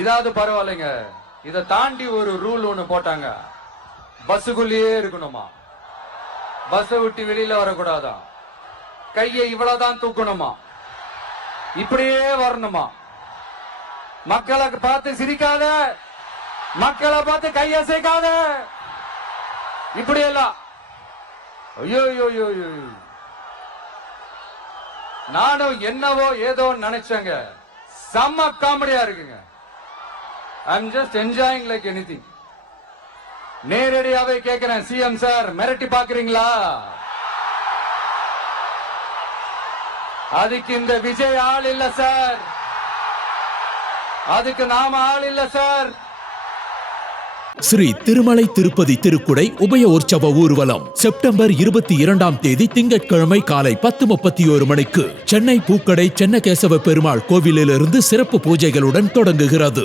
இதாவது பரவாயில்லைங்க. இத தாண்டி ஒரு ரூல் ஒண்ணு போட்டாங்க. பஸ்ஸுக்குள்ளேயே இருக்கணுமா, பஸ் விட்டு வெளியில வரக்கூடாதா, கையை இவ்வளவுதான் தூக்கணுமா, இப்படியே வரணுமா, மக்களை பார்த்து சிரிக்காத, மக்களை பார்த்து கையசைக்காத, இப்படி எல்லாம். ஐயோ நானும் என்னவோ ஏதோ நினைச்சேங்க. செம்ம காமெடியா இருக்குங்க. I'm just enjoying like anything. நேரடியாவே கேக்குறேன், சிஎம் சார் மிரட்டி பாக்குறீங்களா? அதுக்கு இந்த விஜய் ஆள் இல்ல சார், அதுக்கு நாம ஆள் இல்ல சார். ஸ்ரீ திருமலை திருப்பதி திருக்குடை உபய உற்சவ ஊர்வலம் செப்டம்பர் 22ஆம் தேதி திங்கட்கிழமை காலை 10:31 மணிக்கு சென்னை பூக்கடை சென்னகேசவ பெருமாள் கோவிலிலிருந்து சிறப்பு பூஜைகளுடன் தொடங்குகிறது.